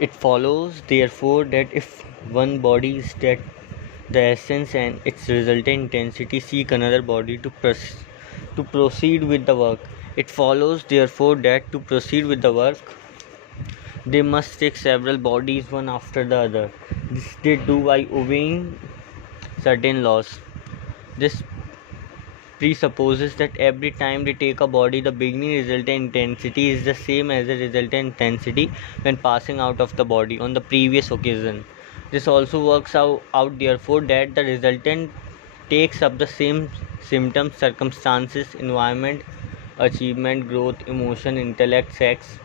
It follows, therefore, that if one body is dead, the essence and its resultant intensity seek another body to proceed with the work. It follows, therefore, that to proceed with the work, they must take several bodies one after the other. This they do by obeying certain laws. This presupposes that every time they take a body, the beginning resultant intensity is the same as the resultant intensity when passing out of the body on the previous occasion. This also works out therefore that the resultant takes up the same symptoms, circumstances, environment, achievement, growth, emotion, intellect, sex,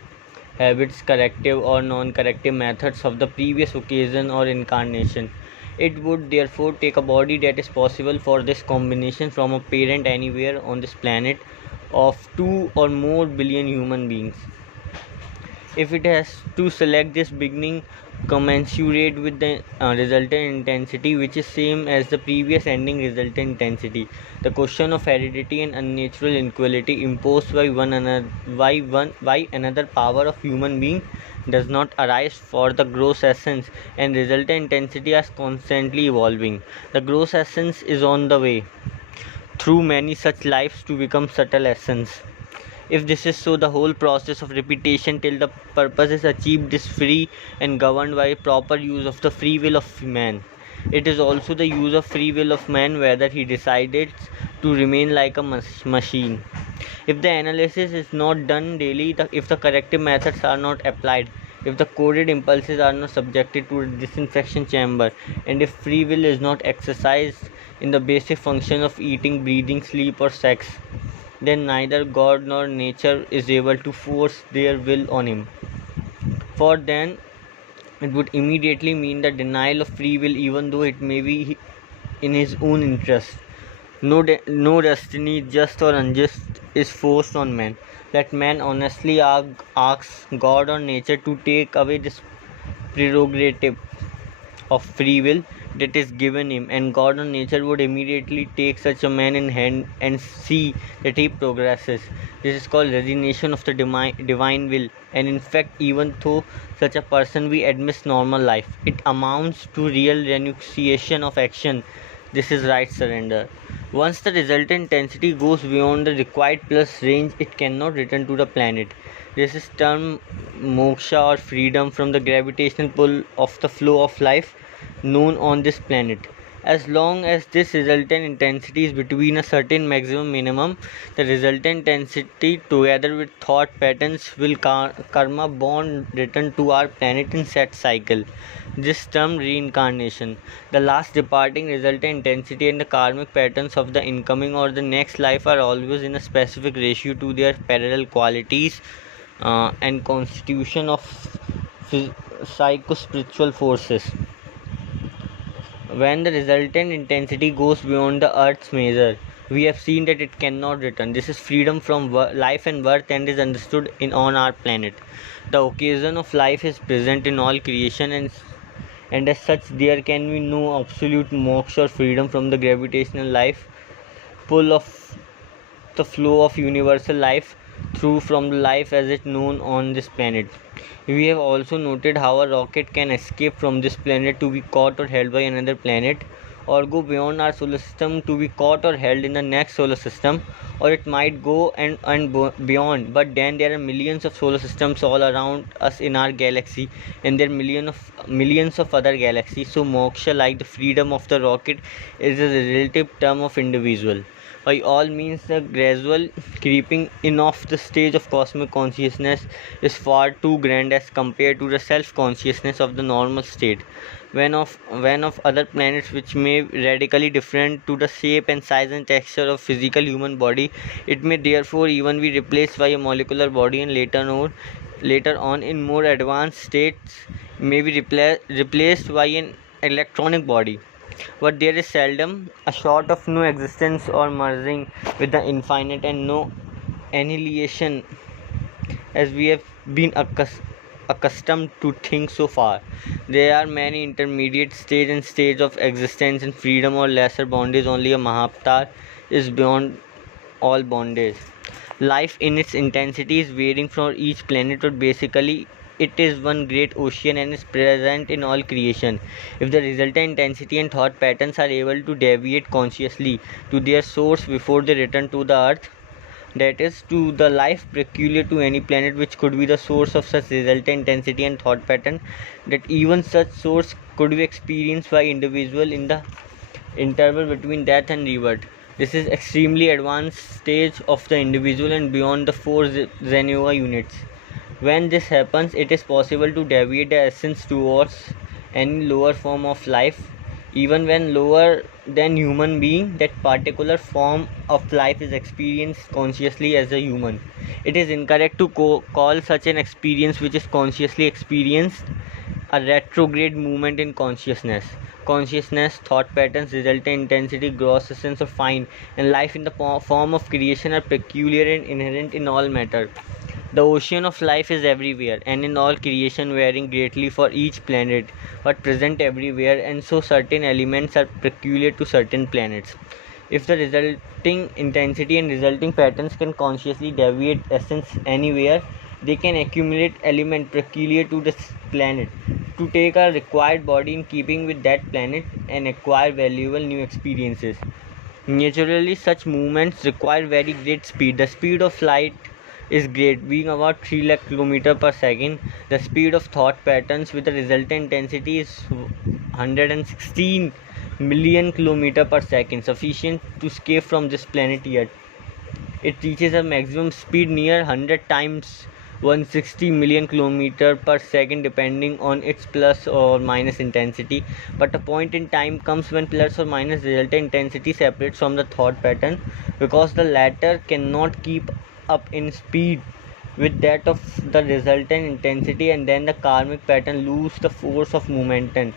habits, corrective or non-corrective methods of the previous occasion or incarnation. It would therefore take a body that is possible for this combination from a parent anywhere on this planet of 2 or more billion human beings. If it has to select this beginning commensurate with the resultant intensity, which is same as the previous ending resultant intensity, the question of heredity and unnatural inequality imposed by another power of human being does not arise, for the gross essence and resultant intensity are constantly evolving. The gross essence is on the way through many such lives to become subtle essence. If this is so, the whole process of repetition till the purpose is achieved is free and governed by proper use of the free will of man. It is also the use of free will of man whether he decided to remain like a machine. If the analysis is not done daily, if the corrective methods are not applied, if the coded impulses are not subjected to a disinfection chamber, and if free will is not exercised in the basic function of eating, breathing, sleep, or sex, then neither God nor nature is able to force their will on him. For then it would immediately mean the denial of free will, even though it may be in his own interest. No destiny, just or unjust, is forced on man. Let man honestly ask God or nature to take away this prerogative of free will that is given him, and God or nature would immediately take such a man in hand and see that he progresses. This is called resignation of the divine will, and in fact, even though such a person we admits normal life, it amounts to real renunciation of action. This is right surrender. Once the resultant intensity goes beyond the required plus range, it cannot return to the planet. This is termed moksha or freedom from the gravitational pull of the flow of life known on this planet. As long as this resultant intensity is between a certain maximum minimum, the resultant intensity together with thought patterns will karma bond return to our planet in set cycle. This term reincarnation. The last departing resultant intensity and the karmic patterns of the incoming or the next life are always in a specific ratio to their parallel qualities and constitution of psycho-spiritual forces. When the resultant intensity goes beyond the Earth's measure, we have seen that it cannot return. This is freedom from life and birth and is understood on our planet. The occasion of life is present in all creation, and as such there can be no absolute moksha or freedom from the gravitational life pull of the flow of universal life through from the life as it known on this planet. We have also noted how a rocket can escape from this planet to be caught or held by another planet, or go beyond our solar system to be caught or held in the next solar system, or it might go beyond, but then there are millions of solar systems all around us in our galaxy, and there are millions of other galaxies. So moksha, like the freedom of the rocket, is a relative term of individual. By all means, the gradual creeping in of the stage of cosmic consciousness is far too grand as compared to the self-consciousness of the normal state. When of other planets which may be radically different to the shape and size and texture of physical human body, it may therefore even be replaced by a molecular body, and later on in more advanced states may be replaced by an electronic body. But there is seldom a short of no existence or merging with the infinite, and no annihilation as we have been accustomed to think so far. There are many intermediate stages and stages of existence and freedom or lesser bondage. Only a Mahavatar is beyond all bondage. Life in its intensity is varying for each planet, but basically it is one great ocean and is present in all creation. If the resultant intensity and thought patterns are able to deviate consciously to their source before they return to the earth, that is, to the life peculiar to any planet which could be the source of such resultant intensity and thought pattern, that even such source could be experienced by individual in the interval between death and rebirth. This is extremely advanced stage of the individual and beyond the 4 Zenova units. When this happens, it is possible to deviate the essence towards any lower form of life. Even when lower than human being, that particular form of life is experienced consciously as a human. It is incorrect to call such an experience which is consciously experienced a retrograde movement in consciousness. Consciousness, thought patterns, resultant intensity, gross essence, or fine, and life in the form of creation are peculiar and inherent in all matter. The ocean of life is everywhere and in all creation, varying greatly for each planet, but present everywhere, and so certain elements are peculiar to certain planets. If the resulting intensity and resulting patterns can consciously deviate essence anywhere, they can accumulate element peculiar to this planet to take a required body in keeping with that planet and acquire valuable new experiences. Naturally, such movements require very great speed. The speed of light is great, being about 3 lakh km per second. The speed of thought patterns with the resultant intensity is 116 million km per second, sufficient to escape from this planet yet. It reaches a maximum speed near 100 times 160 million km per second depending on its plus or minus intensity, but a point in time comes when plus or minus resultant intensity separates from the thought pattern, because the latter cannot keep up in speed with that of the resultant intensity, and then the karmic pattern lose the force of momentum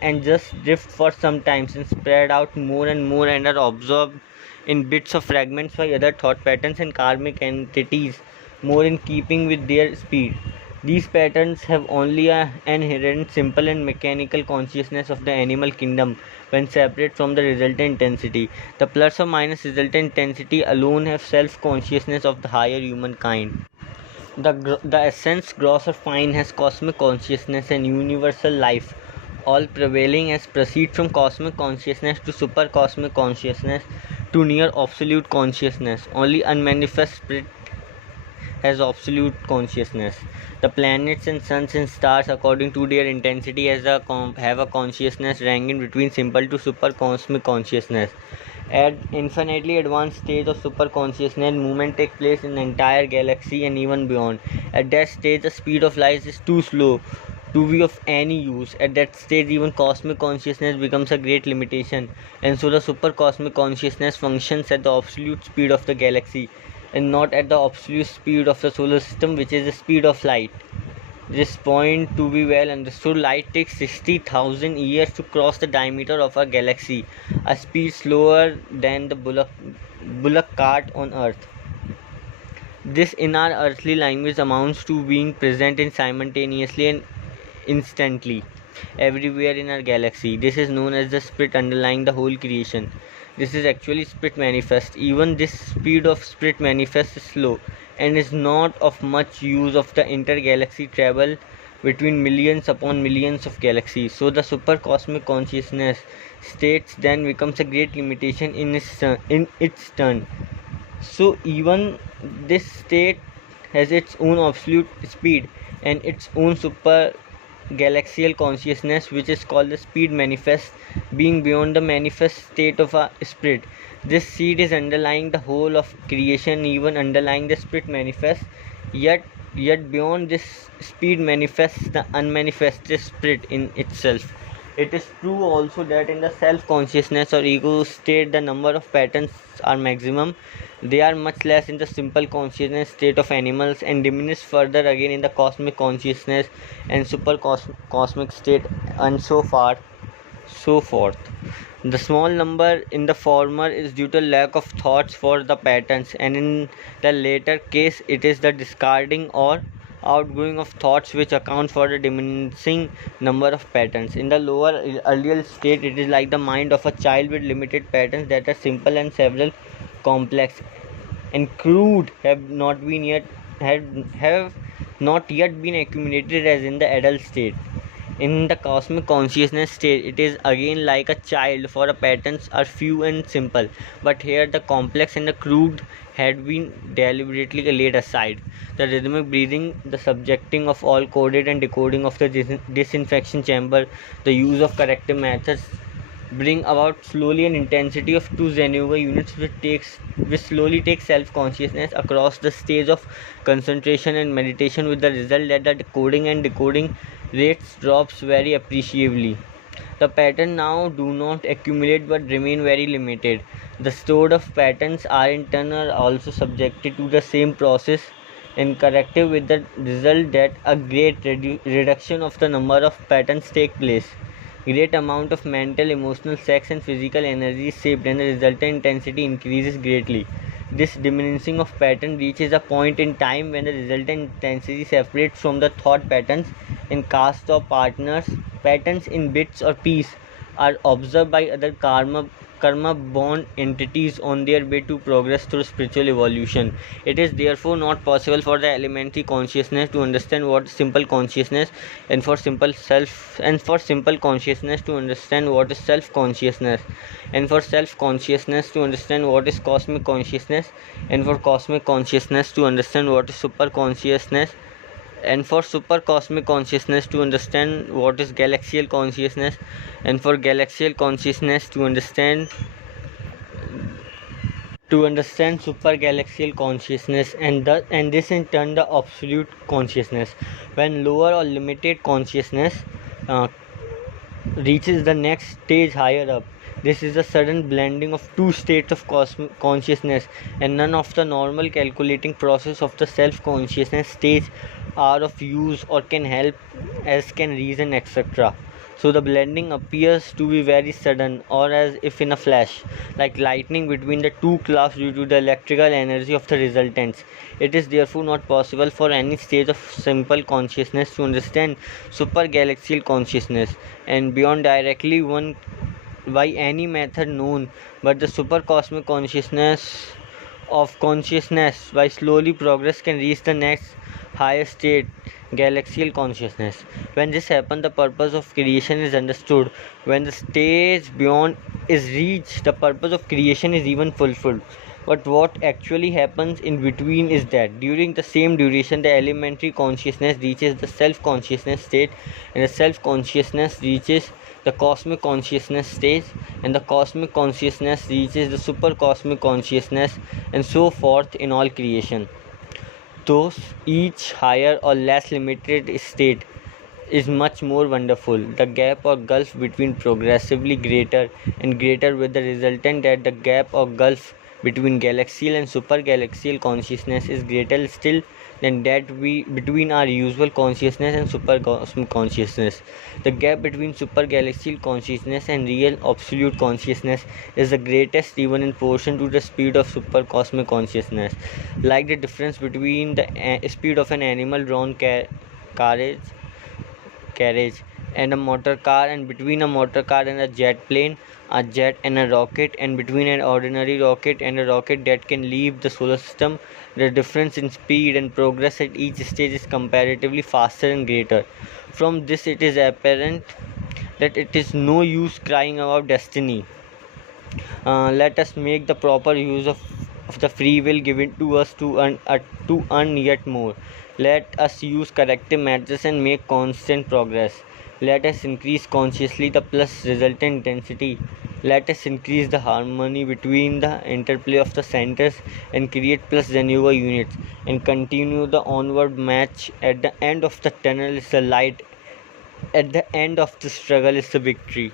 and just drift for some time and spread out more and are absorbed in bits of fragments by other thought patterns and karmic entities more in keeping with their speed. These patterns have only an inherent simple and mechanical consciousness of the animal kingdom when separate from the resultant intensity. The plus or minus resultant intensity alone have self-consciousness of the higher human kind. The essence, gross or fine, has cosmic consciousness and universal life, all prevailing as proceed from cosmic consciousness to supercosmic consciousness to near absolute consciousness. Only unmanifest spirit has absolute consciousness. The planets and suns and stars, according to their intensity, have a consciousness ranking between simple to supercosmic consciousness. At infinitely advanced stage of superconsciousness, movement takes place in the entire galaxy and even beyond. At that stage, the speed of light is too slow to be of any use. At that stage, even cosmic consciousness becomes a great limitation, and so the supercosmic consciousness functions at the absolute speed of the galaxy and not at the absolute speed of the solar system, which is the speed of light. This point to be well understood. Light takes 60,000 years to cross the diameter of our galaxy, a speed slower than the bullock cart on Earth. This in our earthly language amounts to being present in simultaneously and instantly everywhere in our galaxy. This is known as the spirit underlying the whole creation. This is actually spirit manifest. Even this speed of spirit manifest is slow and is not of much use of the intergalaxy travel between millions upon millions of galaxies. So the supercosmic consciousness states then becomes a great limitation in its turn. So even this state has its own absolute speed and its own super galaxial consciousness, which is called the speed manifest, being beyond the manifest state of a spirit. This seed is underlying the whole of creation, even underlying the spirit manifest, yet beyond this speed manifests the unmanifested spirit in itself. It is true also that in the self-consciousness or ego state the number of patterns are maximum. They are much less in the simple consciousness state of animals and diminish further again in the cosmic consciousness and supercosmic state, and so forth. The small number in the former is due to lack of thoughts for the patterns, and in the later case it is the discarding or outgoing of thoughts which account for the diminishing number of patterns. In the lower earlier state, it is like the mind of a child with limited patterns that are simple and several complex and crude have not yet been accumulated as in the adult state. In the cosmic consciousness state, it is again like a child, for the patterns are few and simple, but here the complex and the crude had been deliberately laid aside. The rhythmic breathing, the subjecting of all coded and decoding of the disinfection chamber, the use of corrective methods bring about slowly an intensity of 2 Zenova units which slowly takes self-consciousness across the stage of concentration and meditation, with the result that the decoding and decoding rates drops very appreciably. The patterns now do not accumulate but remain very limited. The stored of patterns are in turn are also subjected to the same process and corrective, with the result that a great reduction of the number of patterns take place. Great amount of mental, emotional, sex and physical energy is saved, and the resultant intensity increases greatly. This diminishing of pattern reaches a point in time when the resultant intensity separates from the thought patterns and cast of partners. Patterns in bits or pieces are observed by other karma born entities on their way to progress through spiritual evolution. It is therefore not possible for the elementary consciousness to understand what is simple consciousness, and for simple consciousness to understand what is self consciousness, and for self consciousness to understand what is cosmic consciousness, and for cosmic consciousness to understand what is super consciousness, and for super cosmic consciousness to understand what is galaxial consciousness, and for galaxial consciousness to understand super galaxial consciousness, and this in turn the absolute consciousness. When lower or limited consciousness uh, reaches the next stage higher up, this is a sudden blending of two states of consciousness, and none of the normal calculating process of the self consciousness stage are of use or can help, as can reason, etc. So the blending appears to be very sudden, or as if in a flash, like lightning between the two clouds due to the electrical energy of the resultants. It is therefore not possible for any stage of simple consciousness to understand supergalaxial consciousness and beyond directly one by any method known, but the supercosmic consciousness by slowly progress can reach the next higher state, galaxial consciousness. When this happens, the purpose of creation is understood. When the stage beyond is reached, the purpose of creation is even fulfilled. But what actually happens in between is that during the same duration, the elementary consciousness reaches the self consciousness state, and the self consciousness reaches the cosmic consciousness stage, and the cosmic consciousness reaches the super cosmic consciousness, and so forth in all creation. Thus, each higher or less limited state is much more wonderful. The gap or gulf between progressively greater and greater, with the resultant that the gap or gulf between galaxial and supergalaxial consciousness is greater still than that between our usual consciousness and supercosmic consciousness. The gap between supergalaxial consciousness and real absolute consciousness is the greatest even in proportion to the speed of supercosmic consciousness. Like the difference between the speed of an animal drawn carriage and a motor car, and between a motor car and a jet plane, a jet and a rocket, and between an ordinary rocket and a rocket that can leave the solar system, the difference in speed and progress at each stage is comparatively faster and greater. From this it is apparent that it is no use crying about destiny. Let us make the proper use of the free will given to us to earn yet more. Let us use corrective methods and make constant progress. Let us increase consciously the plus resultant intensity. Let us increase the harmony between the interplay of the centers and create plus Zenova units, and continue the onward march. At the end of the tunnel is the light. At the end of the struggle is the victory.